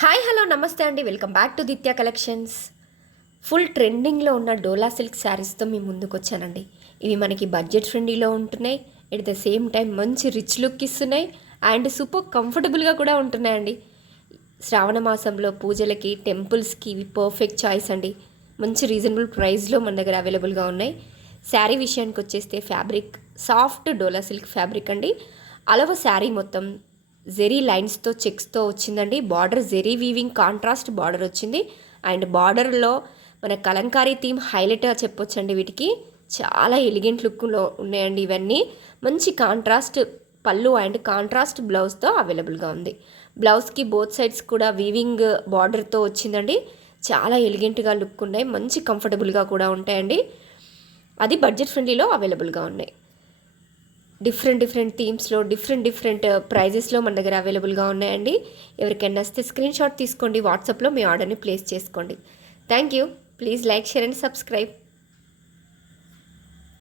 Hi hello నమస్తే అండి, welcome back to Ditya collections. Full ట్రెండింగ్లో ఉన్న డోలా సిల్క్ శారీస్తో మీ ముందుకు వచ్చానండి. ఇవి మనకి బడ్జెట్ ఫ్రెండ్లీలో ఉంటున్నాయి, ఎట్ ద సేమ్ టైం మంచి రిచ్ లుక్ ఇస్తున్నాయి అండ్ సూపర్ కంఫర్టబుల్గా కూడా ఉంటున్నాయండి. శ్రావణ మాసంలో పూజలకి టెంపుల్స్కి ఇవి పర్ఫెక్ట్ చాయిస్ అండి. మంచి రీజనబుల్ ప్రైస్లో మన దగ్గర అవైలబుల్గా ఉన్నాయి. శారీ విషయానికి వచ్చేస్తే ఫ్యాబ్రిక్ సాఫ్ట్ డోలా సిల్క్ ఫ్యాబ్రిక్ అండి. అలవ శారీ మొత్తం జెరీ లైన్స్తో చెక్స్తో వచ్చిందండి. Border zari weaving contrast border వచ్చింది అండ్ బార్డర్లో మన కలంకారీ థీమ్ హైలైట్గా చెప్పొచ్చండి. వీటికి చాలా ఎలిగెంట్ లుక్లో ఉన్నాయండి. ఇవన్నీ మంచి కాంట్రాస్ట్ పళ్ళు అండ్ కాంట్రాస్ట్ బ్లౌజ్తో అవైలబుల్గా ఉంది. బ్లౌజ్కి బోత్ సైడ్స్ కూడా వీవింగ్ బార్డర్తో వచ్చిందండి. చాలా ఎలిగెంట్గా లుక్ ఉన్నాయి, మంచి కంఫర్టబుల్గా కూడా ఉంటాయండి. అది బడ్జెట్ ఫ్రెండ్లీలో అవైలబుల్గా ఉన్నాయి. డిఫరెంట్ థీమ్స్లో డిఫరెంట్ ప్రైజెస్లో మన దగ్గర అవైలబుల్గా ఉన్నాయండి. ఎవరికైనా వస్తే స్క్రీన్ షాట్ తీసుకోండి, వాట్సాప్లో మీ ఆర్డర్ని ప్లేస్ చేసుకోండి. Thank you. Please like, share and subscribe.